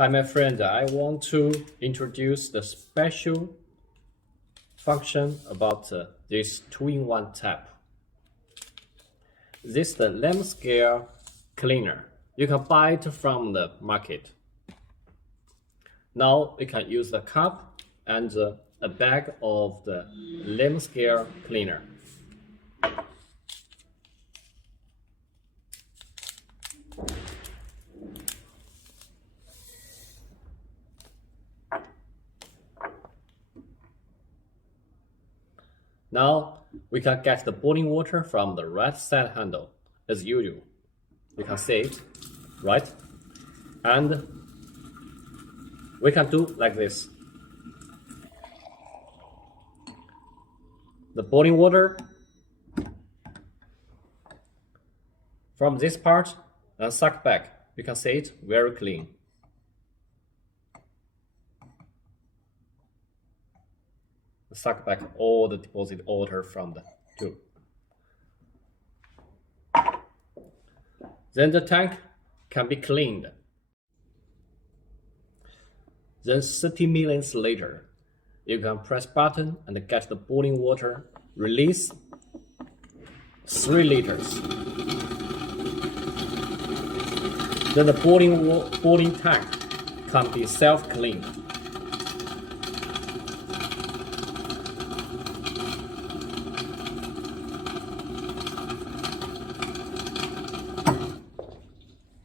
Hi, my friend. I want to introduce the special function about this 2-in-1 tap. This is the lamp scale cleaner. You can buy it from the market. Now we can use the cup and a bag of the lamp scale cleaner. Now we can get the boiling water from the right side handle as usual. You can see it, right? And we can do like this. The boiling water from this part and suck back. You can see it very clean. Suck back all the deposit water from the tube. Then the tank can be cleaned. Then 30 minutes later, you can press button and get the boiling water. Release 3 liters. Then the boiling tank can be self-cleaned.